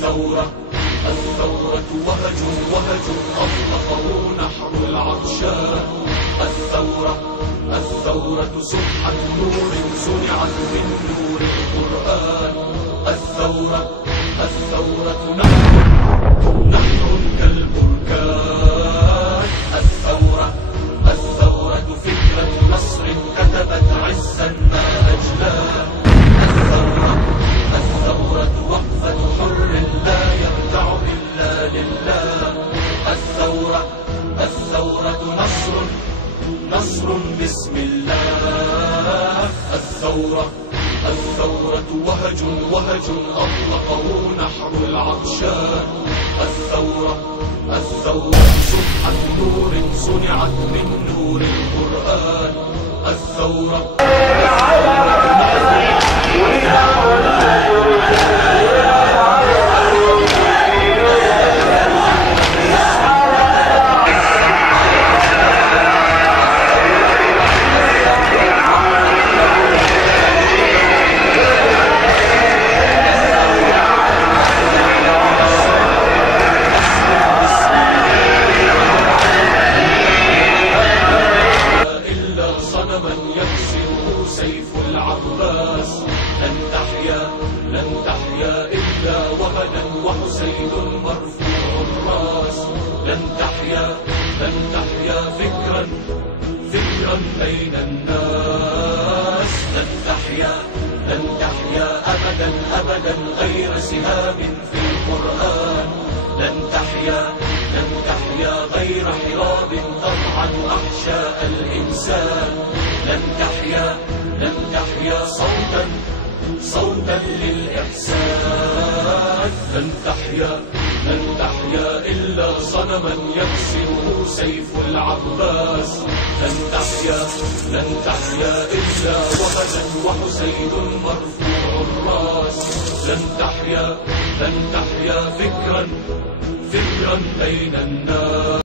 الثورة وهج أطلقه نحر العطشان. الثورة سبحة نور صنعت من نور القرآن. الثورة نحر كالبركان. الثورة فكرة نصر كتبت عزا ما أجلاه. الثورة وقفة حر لا يرجع إلا لله. الثورة نصر بسم الله. الثورة وهج أطلقه نحر العطشان. الثورة سبحة نور صنعت من نور القرآن. الثورة سيف العباس. لن تحيا إلا وهنا وحسين مرفوع الراس. لن تحيا فكرا بين الناس. لن تحيا أبدا غير سهام في القرآن. لن تحيا غير حراب تطعن أحشاء الإنسان. لن تحيا صوتا للإحسان. لن تحيا إلا صنما يكسره سيف العباس. لن تحيا إلا وهنا وحسين مرفوع الراس. لن تحيا فكرا بين الناس.